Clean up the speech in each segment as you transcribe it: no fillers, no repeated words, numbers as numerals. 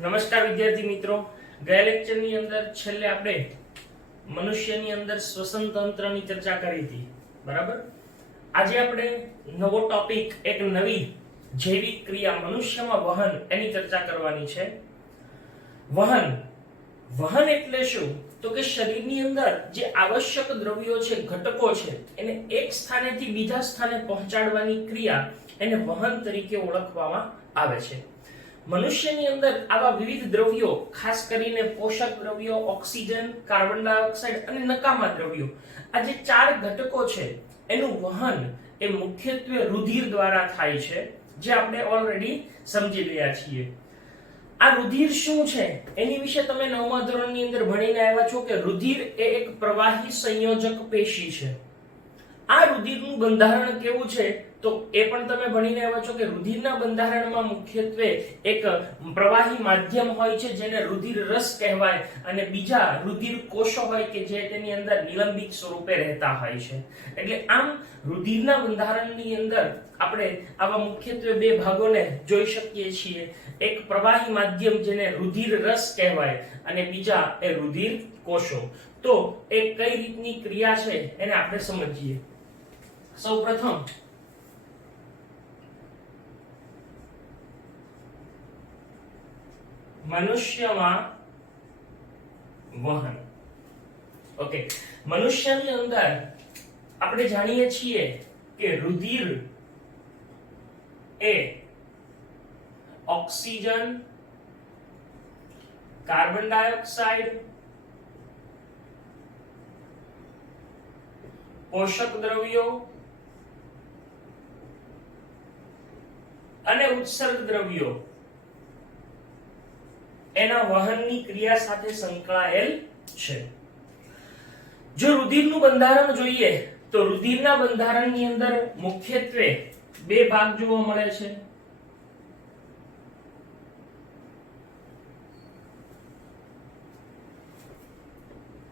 નમસ્કાર વિદ્યાર્થી મિત્રો, ગયા લેક્ચરની અંદર છેલ્લે આપણે મનુષ્યની અંદર શ્વસન તંત્રની ચર્ચા કરી હતી, બરાબર? આજે આપણે નવો ટોપિક, એક નવી જૈવિક ક્રિયા મનુષ્યમાં વહન, એની ચર્ચા કરવાની છે. વહન વહન એટલે શું? તો કે શરીરની અંદર જે આવશ્યક દ્રવ્યો છે, ઘટકો છે, એને એક સ્થાનેથી બીજા સ્થાને પહોંચાડવાની ક્રિયા એને વહન તરીકે ઓળખવામાં આવે છે. મનુષ્યની અંદર આવા વિવિધ દ્રવ્યો, ખાસ કરીને પોષક દ્રવ્યો, ઓક્સિજન, કાર્બન ડાયોક્સાઇડ અને નકામા દ્રવ્યો, આ જે ચાર ઘટકો છે એનું વહન એ મુખ્યત્વે રુધિર દ્વારા થાય છે, જે આપણે ઓલરેડી સમજી ગયા છીએ. આ રુધિર શું છે એની વિશે તમે 9મા ધોરણની અંદર ભણીને આવ્યા છો કે રુધિર એ એક પ્રવાહી સંયોજક પેશી છે. આ રુધિરનું બંધારણ કેવું છે તો એ પણ તમે ભણીને આવ્યા છો કે રુધિરના બંધારણમાં મુખ્યત્વે એક પ્રવાહી માધ્યમ હોય છે જેને રુધિર રસ કહેવાય, અને બીજા રુધિર કોષો હોય કે જે તેની અંદર નિલંબિત સ્વરૂપે રહેતા હોય છે. એટલે આમ રુધિરના બંધારણની અંદર આપણે આવા મુખ્યત્વે બે ભાગોને જોઈ શકીએ છીએ. એક પ્રવાહી માધ્યમ જેને રુધિર રસ કહેવાય અને બીજા એ રુધિર કોષો. તો એ કઈ રીતની ક્રિયા છે એને આપણે સમજીએ. સૌપ્રથમ મનુષ્યમાં વહન. ઓકે, મનુષ્યની અંદર આપણે જાણીએ છીએ કે રુધિર એ ઓક્સિજન, કાર્બન ડાયોક્સાઇડ, પોષક દ્રવ્યો અને ઉત્સર્ગ દ્રવ્યો એના વહનની ક્રિયા સાથે સંકળાયેલ છે. જો રુધિરનું બંધારણ જોઈએ તો રુધિરના બંધારણની અંદર મુખ્યત્વે બે ભાગ જોવા મળે છે.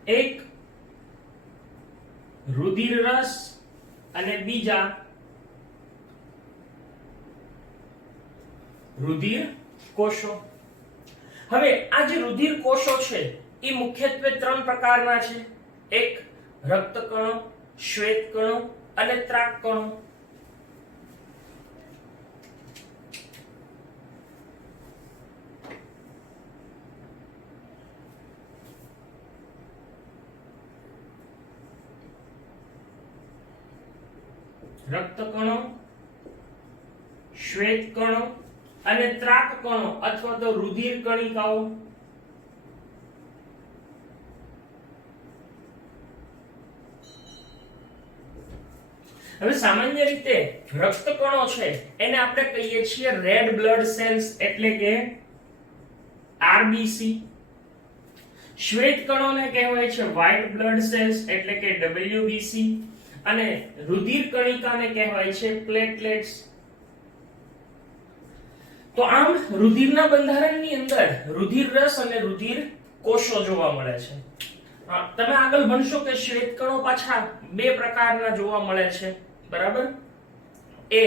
એક રુધિર રસ અને બીજા રુધિર કોષો. હવે આ જે રુધિર કોષો છે એ મુખ્યત્વે ત્રણ પ્રકારના છે. એક રક્તકણો, શ્વેત કણો અને ત્રાક કણો. રક્તકણો, શ્વેત કણો અને ત્રાક કણો અથવા તો રુધિર કણિકાઓ. હવે સામાન્ય રીતે રક્તકણો છે એને આપણે કહીએ છીએ રેડ બ્લડ સેલ્સ, એટલે કે RBC. શ્વેત કણોને કહેવાય છે વ્હાઇટ બ્લડ સેલ્સ, એટલે કે WBC. અને રુધિર કણિકાને કહેવાય છે પ્લેટલેટ્સ. તો આમ રુધિરના બંધારણની અંદર રુધિર રસ અને રુધિર કોષો જોવા મળે છે. તમે આગળ ભણશો કે શ્વેત કણો પાછા બે પ્રકારના જોવા મળે છે, બરાબર? એ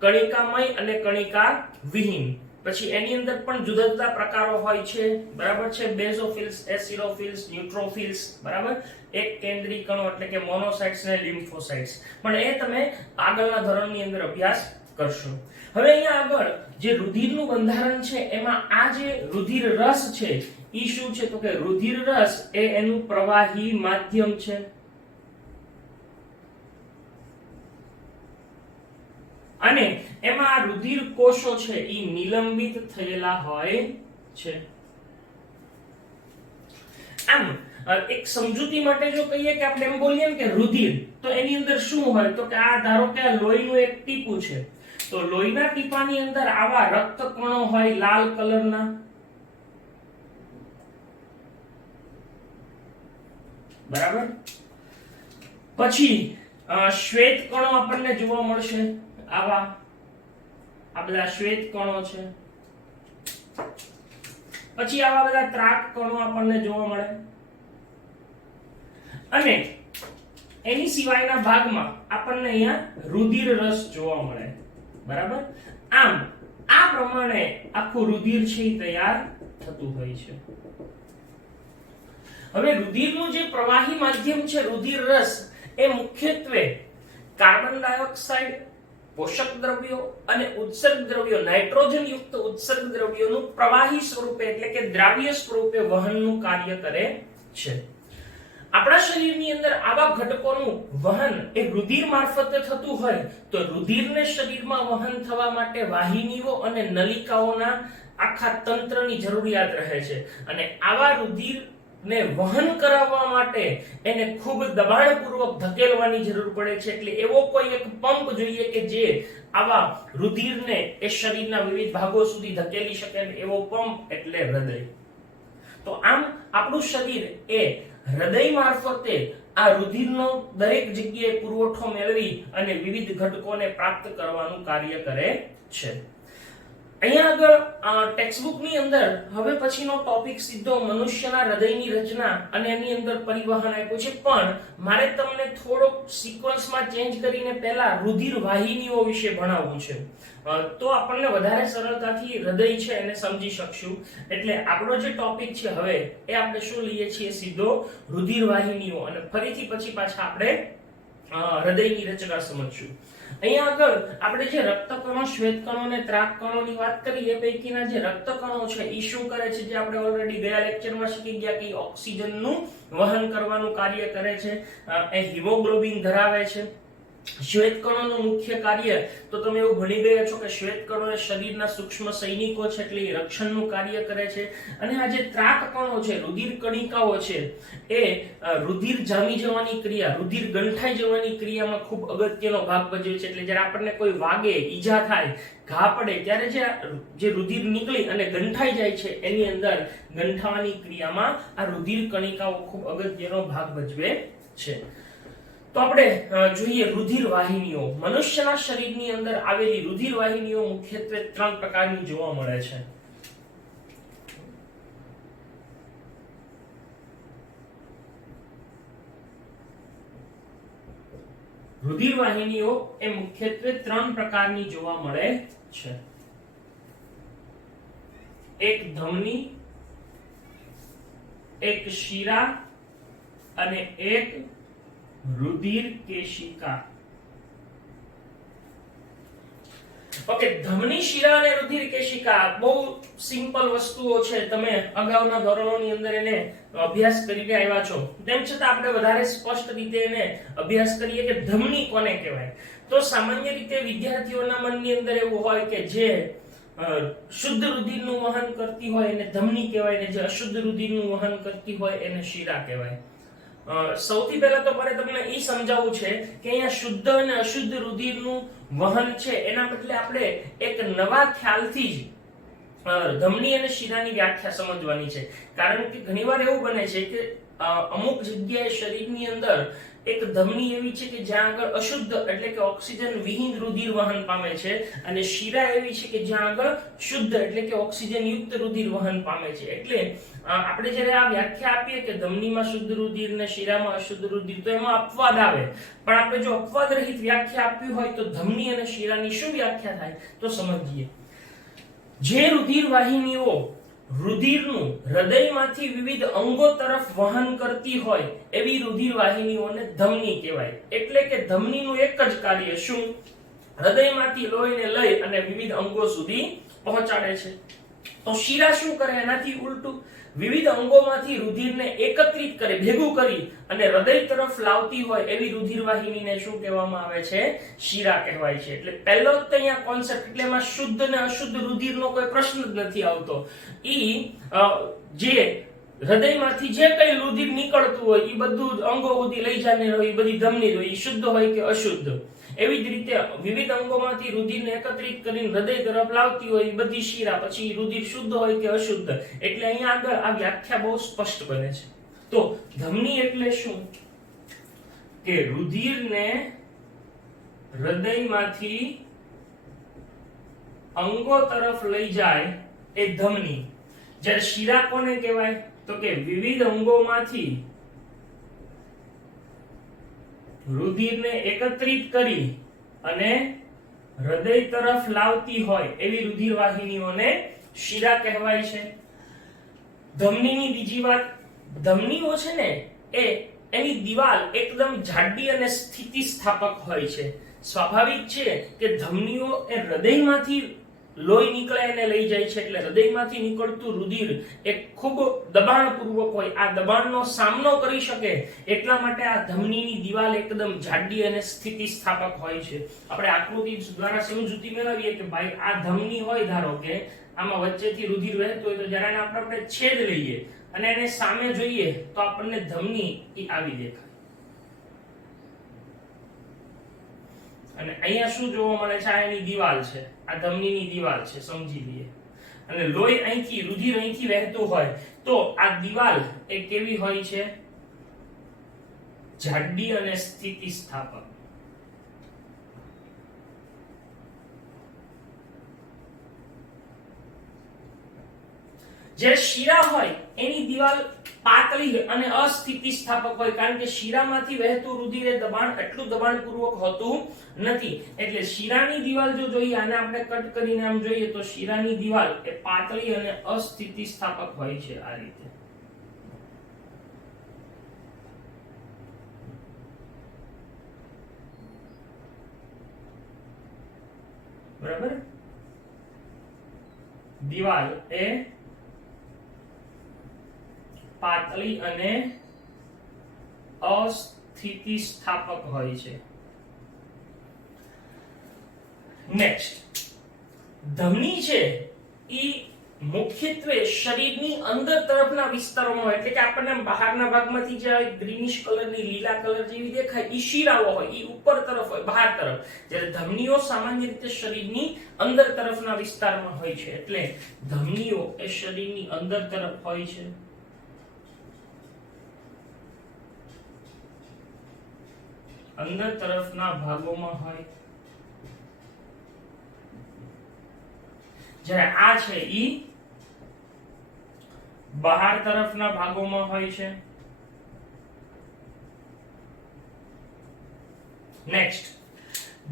કણિકામય અને કણિકા વિહીન. પછી એની અંદર પણ જુદા જુદા પ્રકારો હોય છે, બરાબર છે? બેઝોફિલ્સ, એસિડોફિલ્સ, ન્યુટ્રોફિલ્સ, બરાબર? એક કેન્દ્રી કણો એટલે કે મોનોસાઇટ્સ અને લિમ્ફોસાઇટ્સ. પણ એ તમે આગળના ધોરણની અંદર અભ્યાસ કરશો. હવે અહીંયા આગળ જે રુધિરનું બંધારણ છે એમાં આ જે રુધિર રસ છે ઈ શું છે તો કે રુધિર રસ એ એનું પ્રવાહી માધ્યમ છે. અને એમાં આ રુધિર કોષો છે ઈ નિલંબિત થયેલા હોય છે. આમ એક સમજૂતી માટે જો કહીએ કે આપણે એમ બોલીએ કે રુધિર, તો એની અંદર શું હોય તો કે આ ધારો કે આ લોહીનું એક ટીપું છે, તો લોહીના ટીપાની અંદર આવા રક્તકણો હોય લાલ કલરના, બરાબર? પછી શ્વેત કણો આપણને જોવા મળશે. આ બધા શ્વેત કણો છે. પછી આવા બધા ત્રાક કણો આપણને જોવા મળે. અને એની સિવાયના ભાગમાં આપણને અહીંયા રુધિર રસ જોવા મળે, બરાબર? આમ આ આ પ્રમાણે આખું રુધિર છે એ તૈયાર થતું હોય છે. હવે રુધિરનું જે પ્રવાહી માધ્યમ છે રુધિર રસ એ મુખ્યત્વે કાર્બન ડાયોક્સાઇડ, પોષક દ્રવ્યો અને ઉત્સર્ગ દ્રવ્યો, નાઇટ્રોજન યુક્ત ઉત્સર્ગ દ્રવ્યોનું પ્રવાહી સ્વરૂપે એટલે કે દ્રાવ્ય સ્વરૂપે વહનનું કાર્ય કરે છે. આપણા શરીરની અંદર આવા ઘટકોનું વહન એ રુધિર મારફતે થતું હોય તો રુધિરને શરીરમાં વહન થવા માટે વાહિનીઓ અને નલિકાઓના આખા તંત્રની જરૂરિયાત રહે છે અને આવા રુધિરને વહન કરાવવા માટે એને ખૂબ દબાણપૂર્વક ધકેલવાની જરૂર પડે છે. એટલે એવો કોઈ એક પંપ જોઈએ કે જે આવા રુધિરને એ શરીરના વિવિધ ભાગો સુધી ધકેલી શકે. એવો પંપ એટલે હૃદય. તો આમ આપણું શરીર એ હૃદય મારફતે આ રુધિરનો દરેક જગ્યાએ પુરવઠો મેળવી અને વિવિધ ઘટકોને પ્રાપ્ત કરવાનું કાર્ય કરે છે. અહીંયા આગળ ટેક્સ્ટબુક ની અંદર હવે પછીનો ટોપિક સીધો મનુષ્યના હૃદયની રચના અને એની અંદર પરિવહન આપ્યું છે, પણ મારે તમને થોડોક સિક્વન્સમાં ચેન્જ કરીને પહેલા રુધિર વાહિનીઓ વિશે ભણાવવું છે, તો આપણને વધારે સરળતાથી હૃદય છે એને સમજી શકશું. એટલે આપણો જે ટોપિક છે હવે એ આપણે શું લઈએ છીએ, સીધો રુધિર વાહિનીઓ, અને ફરીથી પછી પાછા આપણે હૃદયની રચના સમજશું. અહીંયા આગળ આપણે જે રક્તકણો, શ્વેતકણો અને ત્રાકકણોની વાત કરી એ પૈકીના જે રક્તકણો છે એ શું કરે છે, જે આપણે ઓલરેડી ગયા લેક્ચરમાં શીખી ગયા કે ઓક્સિજનનું વહન કરવાનું કાર્ય કરે છે, એ હિમોગ્લોબિન ધરાવે છે. શ્વેતકણોનું મુખ્ય કાર્ય તો તમે એવું ભણી ગયા છો કે શ્વેતકણો એ શરીરના સૂક્ષ્મ સૈનિકો છે, એટલે એ રક્ષણનું કાર્ય કરે છે. અને આ જે ત્રાકકણો છે, રુધિર કણિકાઓ છે, એ રુધિર જામી જવાની ક્રિયા, રુધિર ગંઠાઈ જવાની ક્રિયામાં ખૂબ અગત્યનો ભાગ ભજવે છે. એટલે જ્યારે આપણને કોઈ વાગે, ઈજા થાય, ઘા પડે ત્યારે જે રુધિર નીકળી અને ગંઠાઈ જાય છે એની અંદર ગંઠાવાની ક્રિયામાં આ રુધિર કણિકાઓ ખૂબ અગત્યનો ભાગ ભજવે છે. તો આપણે જોઈએ રુધિર વાહિનીઓ. મનુષ્યના શરીરની અંદર આવેલી રુધિર વાહિનીઓ મુખ્યત્વે 3 પ્રકારની જોવા મળે છે. રુધિર વાહિનીઓ એ મુખ્યત્વે 3 પ્રકારની જોવા મળે છે. એક ધમની, એક શિરા અને એક રુધિર કેશિકા. ઓકે, ધમની, શિરા અને રુધિર કેશિકા બહુ સિમ્પલ વસ્તુઓ છે. તમે અગાઉના ધોરણોની અંદર એને અભ્યાસ કરીને આવ્યા છો, તેમ છતાં આપણે વધારે સ્પષ્ટ રીતે એને અભ્યાસ કરીએ કે ધમની કોને કહેવાય. તો સામાન્ય રીતે વિદ્યાર્થીઓના મનની અંદર એવું હોય કે જે શુદ્ધ રુધિરનું વહન કરતી હોય એને ધમની કહેવાય, ને જે અશુદ્ધ રુધિરનું વહન કરતી હોય એને શિરા કહેવાય. સૌથી પહેલા તો મારે તમને એ સમજાવવું છે કે અહીંયા શુદ્ધ અને અશુદ્ધ રુધિરનું વહન છે એના બદલે આપણે એક નવા ખ્યાલથી જ ધમની અને શિરાની વ્યાખ્યા સમજવાની છે. કારણ કે ઘણીવાર એવું બને છે કે અમુક જગ્યાએ શરીરની અંદર એક ધમની એવી છે કે જ્યાં આગળ અશુદ્ધ એટલે કે ઓક્સિજન વિહીન રુધિર વહન પામે છે, અને શિરા એવી છે કે જ્યાં આગળ શુદ્ધ એટલે કે ઓક્સિજન યુક્ત રુધિર વહન પામે છે. એટલે આપણે જ્યારે આ વ્યાખ્યા આપીએ કે ધમનીમાં શુદ્ધ રુધિર ને શિરામાં અશુદ્ધ રુધિર, તો એમાં અપવાદ આવે. પણ આપણે જો અપવાદ રહિત વ્યાખ્યા આપવી હોય તો ધમની અને શિરાની શું વ્યાખ્યા થાય તો સમજીએ. જે રુધિર વાહિનીઓ રુધિરનું હૃદયમાંથી વિવિધ અંગો તરફ વહન કરતી હોય એવી રુધિર વાહિનીઓને ધમની કહેવાય. એટલે કે ધમનીનું એક જ કાર્ય શું, હૃદયમાંથી લોહીને લઈ અને વિવિધ અંગો સુધી પહોંચાડે છે. તો શિરા શું કરે, એનાથી ઉલટું, વિવિધ અંગોમાંથી રુધિરને એકત્રિત કરે, ભેગું કરી અને હૃદય તરફ લાવતી હોય એવી રુધિર વાહિનીને શું કહેવામાં આવે છે, શિરા કહેવાય છે. એટલે પહેલો જ અહીંયા કોન્સેપ્ટ, એટલે એમાં શુદ્ધ અને અશુદ્ધ રુધિરનો કોઈ પ્રશ્ન જ નથી આવતો. જે હૃદયમાંથી જે કઈ રુધિર નીકળતું હોય એ બધું અંગો સુધી લઈ જઈને હોય, એ બધી ધમની હોય, એ શુદ્ધ હોય કે અશુદ્ધ. એવી જ રીતે વિવિધ અંગોમાંથી રુધિરને એકત્રિત કરીને હૃદય તરફ લાવતી હોય એ બધી શિરા. પછી રુધિર શુદ્ધ હોય કે અશુદ્ધ. એટલે અહીંયા આગળ આ વ્યાખ્યા બહુ સ્પષ્ટ બને છે. તો ધમની એટલે શું કે રુધિરને હૃદયમાંથી અંગો તરફ લઈ જાય એ ધમની. જ્યારે શિરા કોને કહેવાય તો કે વિવિધ અંગોમાંથી રુધિરને એકત્રિત કરી અને હૃદય તરફ લાવતી હોય એવી રુધિર વાહિનીઓને શિરા કહેવાય છે. ધમનીની બીજી વાત, ધમનીઓ છે ને એ એની દિવાલ એકદમ જાડી અને સ્થિતિસ્થાપક હોય છે. સ્વાભાવિક છે કે ધમનીઓ એ હૃદયમાંથી લોહી નીકળે અને લઈ જાય છે, એટલે હૃદયમાંથી નીકળતું રુધિર એ ખૂબ દબાણપૂર્વક હોય. આ દબાણનો સામનો કરી શકે એટલા માટે આ ધમનીની દિવાલ એકદમ જાડી અને સ્થિતિસ્થાપક હોય છે. આપણે આકૃતિ દ્વારા સમજૂતી મેળવીએ કે ભાઈ આ ધમની હોય, ધારો કે આમાં વચ્ચેથી રુધિર વહેતું હોય તો જ્યારે આપણે છેદ લઈએ અને એને સામે જોઈએ તો આપણને ધમની આવી દેખાય. અને અહીંયા શું જોવા મળે છે? આ એની દિવાલ છે, આ ધમનીની દિવાલ છે, સમજી લઈએ. અને લોહી અહીંથી, રુધિર અહીંથી વહેતું હોય તો આ દિવાલ એ કેવી હોય છે? જાડી અને સ્થિતિસ્થાપક. જે શિરા હોય એની દિવાલ પાતળી અને અસ્થિતિસ્થાપક હોય, કારણ કે શિરામાંથી વહેતું રુધિર એ દબાણ એટલું દબાણપૂર્વક હોતું નથી. એટલે શિરાની દિવાલ જો જોઈએ, આને આપણે કટ કરીને આમ જોઈએ તો શિરાની દિવાલ એ પાતળી અને અસ્થિતિસ્થાપક હોય છે આ રીતે. બરાબર? દિવાલ એ પાતળી અને અસ્થિતિસ્થાપક હોય છે. નેક્સ્ટ, ધમની છે ઈ મુખ્યત્વે શરીરની અંદર તરફના વિસ્તારોમાં હોય, એટલે કે આપણને બહારના ભાગમાંથી જે ગ્રીનિશ કલરની, લીલા કલર જેવી દેખાય ઈ શિરાઓ હોય, ઈ ઉપર તરફ હોય, બહાર તરફ. જ્યારે ધમનીઓ સામાન્ય રીતે શરીરની અંદર તરફના વિસ્તારમાં હોય છે. એટલે ધમનીઓ એ શરીરની અંદર તરફ હોય છે. અંદર તરફના ભાગોમાં હોય. જ્યારે આ છે ઈ બહાર તરફના ભાગોમાં હોય છે. નેક્સ્ટ,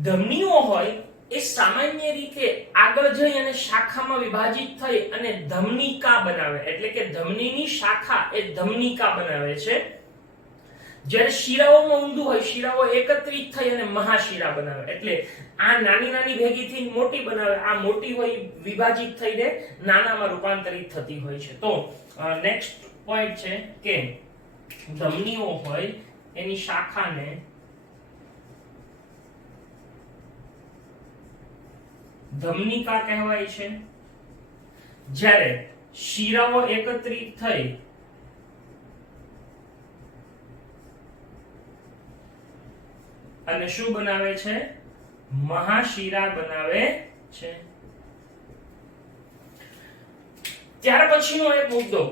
ધમનીઓ હોય એ સામાન્ય રીતે આગળ જઈ અને શાખામાં વિભાજિત થઈ અને ધમનિકા બનાવે, એટલે કે ધમનીની શાખા એ ધમનિકા બનાવે છે. જ્યારે શિરાઓમાં ઊંધું હોય, શિરાઓ એકત્રિત થઈ અને મહાશિરા બનાવે, એટલે આ નાની નાની ભેગી થઈ મોટી બનાવે. આ મોટી હોય વિભાજિત થઈને નાનામાં રૂપાંતરિત થતી હોય છે. તો નેક્સ્ટ પોઈન્ટ છે કે ધમનીઓ હોય એની શાખાને ધમનિકા કહેવાય છે. જ્યારે શિરાઓ એકત્રિત થઈ અને શું બનાવે છે? મહાશિરા બનાવે છે. ત્યાર પછીનો એક મુદ્દો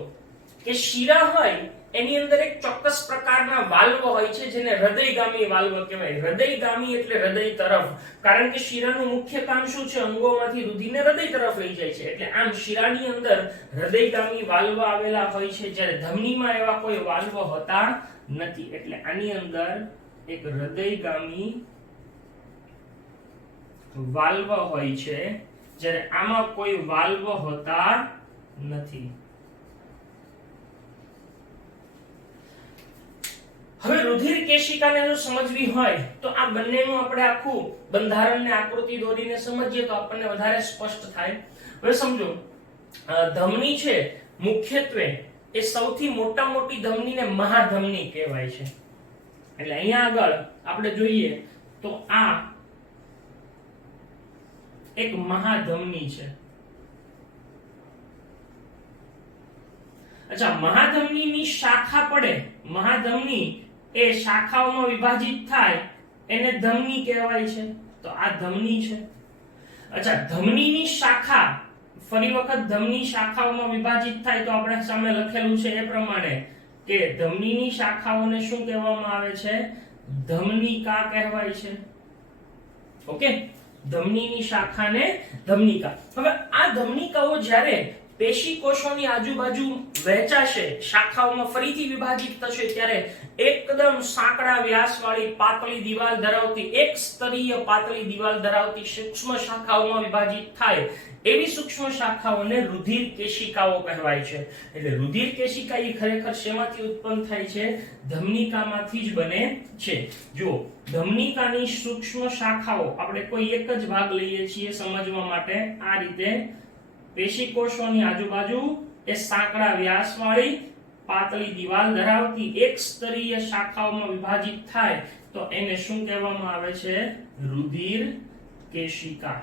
કે શિરા હોય એની અંદર એક ચોક્કસ પ્રકારના વાલ્વ હોય છે જેને હૃદયગામી વાલ્વ કહેવાય. હૃદયગામી એટલે હૃદય તરફ, કારણ કે શિરાનું મુખ્ય કામ શું છે? અંગોમાંથી રુધિરને હૃદય તરફ લઈ જાય છે. એટલે આમ શિરાની અંદર હૃદયગામી વાલ્વ આવેલા હોય છે, જ્યારે ધમનીમાં એવા કોઈ વાલ્વ હોતા નથી. એટલે આની અંદર એક હૃદયગામી વાલ્વ હોય છે, જ્યારે આમાં કોઈ વાલ્વ હોતા નથી. હવે રુધિર કેશિકાને જો સમજવી હોય તો આ બંનેનું આપણે આખું બંધારણને આકૃતિ દોરીને સમજીએ તો આપણને વધારે સ્પષ્ટ થાય. હવે સમજો, ધમની છે મુખ્યત્વે એ સૌથી મોટી ધમનીને મહાધમની કહેવાય છે. એટલે અહીંયા આગળ આપણે જોઈએ તો આ એક મહાધમની છે. અચ્છા, મહાધમનીની શાખા પડે, મહાધમની એ શાખાઓમાં વિભાજિત થાય એને ધમની કહેવાય છે. તો આ ધમની છે. અચ્છા, ધમનીની શાખા ફરી વખત ધમની શાખાઓમાં વિભાજિત થાય તો આપણે સામે લખેલું છે એ પ્રમાણે કે ધમનીની શાખાઓને શું કહેવામાં આવે છે? ધમનિકા કહેવાય છે. ઓકે, ધમનીની શાખાને ધમનિકા. હવે આ ધમનિકાઓ જ્યારે પેશી કોષોની આજુબાજુ વહેંચાશે, શાખાઓમાં ફરીથી વિભાજિત થશે, ત્યારે એકદમ સાંકડા વ્યાસવાળી પાતળી દિવાલ ધરાવતી, એક સ્તરીય પાતળી દિવાલ ધરાવતી સૂક્ષ્મ શાખાઓમાં વિભાજિત થાય એવી સૂક્ષ્મ શાખાઓને રુધિર કેશિકાઓ કહેવાય છે. એટલે રુધિર કેશિકા એ ખરેખર શેમાંથી ઉત્પન્ન થાય છે? ધમનિકામાંથી જ બને છે. જો ધમનિકાની સૂક્ષ્મ શાખાઓ, આપણે કોઈ એક જ ભાગ લઈએ છીએ સમજવા માટે, આ રીતે પેશી કોષોની આજુબાજુ એ સાંકડા વ્યાસવાળી પાતળી દિવાલ ધરાવતી એક સ્તરીય શાખાઓમાં વિભાજિત થાય તો એને શું કહેવામાં આવે છે? રુધિર કેશિકા.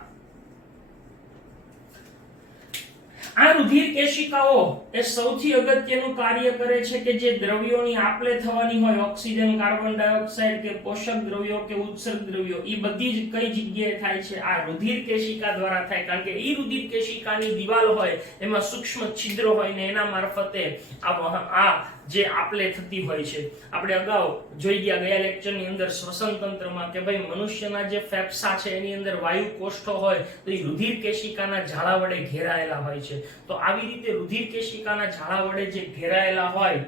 આ રુધિર કેશિકાઓ એ સૌથી અગત્યનું કાર્ય કરે છે કે જે દ્રવ્યોની આપલે થવાની હોય, ઓક્સિજન, કાર્બન ડાયોક્સાઇડ કે પોષક દ્રવ્યો કે ઉત્સર્ગ દ્રવ્યો, એ બધી જ કઈ જગ્યાએ થાય છે? આ રુધિર કેશિકા દ્વારા થાય. કારણ કે ઈ રુધિર કેશિકાની દિવાલ હોય એમાં સૂક્ષ્મ છિદ્રો હોય ને એના મારફતે આ જે આપલે થતી હોય છે. આપણે અગાઉ જોઈ ગયા લેક્ચરની અંદર શ્વસન તંત્રમાં કે ભાઈ મનુષ્યના જે ફેફસા છે એની અંદર વાયુ કોષ્ઠો હોય તો એ રુધિર કેશિકાના ઝાડા વડે ઘેરાયેલા હોય છે. તો આવી રીતે રુધિર કેશિકાના ઝાડા વડે જે ઘેરાયેલા હોય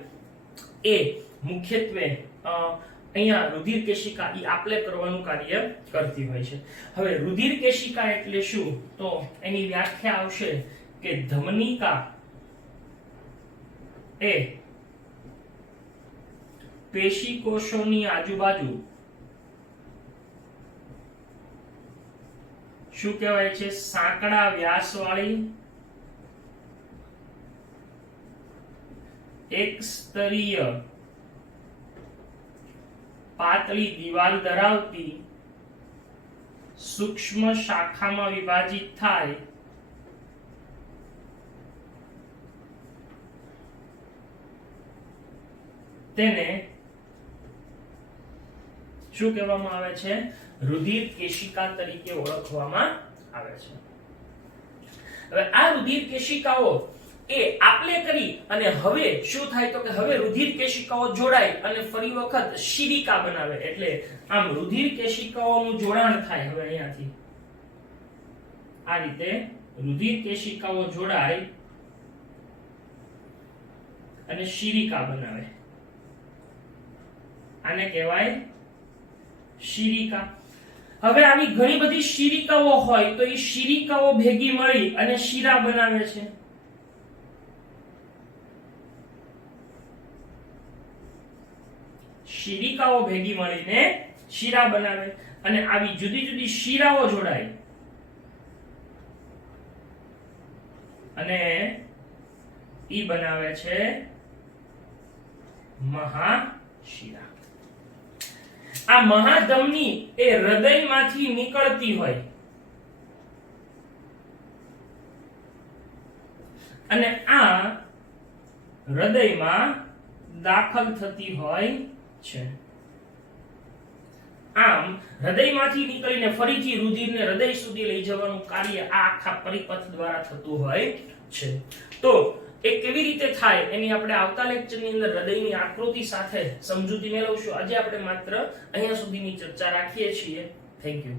એ મુખ્યત્વે અહીંયા રુધિર કેશિકા ઈ આપલે કરવાનું કાર્ય કરતી હોય છે. હવે રુધિર કેશિકા એટલે શું? તો એની વ્યાખ્યા આવશે કે ધમનિકા એ પેશી કોષોની આજુબાજુ શું કહેવાય છે? સાંકડા વ્યાસવાળી એક સ્તરીય પાતળી દિવાલ ધરાવતી સૂક્ષ્મ શાખામાં વિભાજિત થાય તેને શું કહેવામાં આવે છે? રુધિર કેશિકા તરીકે ઓળખવામાં આવે છે. હવે આ રુધિર કેશિકાઓ એ આપલે કરી અને હવે શું થાય તો કે હવે રુધિર કેશિકાઓ જોડાય અને ફરી વખત શિરિકા બનાવે. એટલે આમ રુધિર કેશિકાઓનું જોડાણ થાય. હવે અહીંયાથી આ રીતે રુધિર કેશિકાઓ જોડાય અને શિરિકા બનાવે. આને કહેવાય શિરિકા. હવે આવી ઘણી બધી શિરિકાઓ હોય તો એ શિરિકાઓ ભેગી મળી અને શિરા બનાવે છે. શિરિકાઓ ભેગી મળીને શિરા બનાવે અને આવી જુદી જુદી શિરાઓ જોડાય અને ઈ બનાવે છે મહાશિરા. આ મહાધમની એ હૃદયમાંથી નીકળતી હોય અને આ હૃદયમાં દાખલ થતી હોય છે. આમ હૃદયમાંથી નીકળીને ફરીથી રુધિરને હૃદય સુધી લઈ જવાનું કાર્ય આ આખા પરિપથ દ્વારા થતું હોય છે. તો એ કેવી રીતે થાય એની આપણે આવતા લેક્ચરની અંદર હૃદયની આકૃતિ સાથે સમજૂતી મેળવશું. આજે આપણે માત્ર અહીંયા સુધીની ચર્ચા રાખીએ છીએ. Thank you.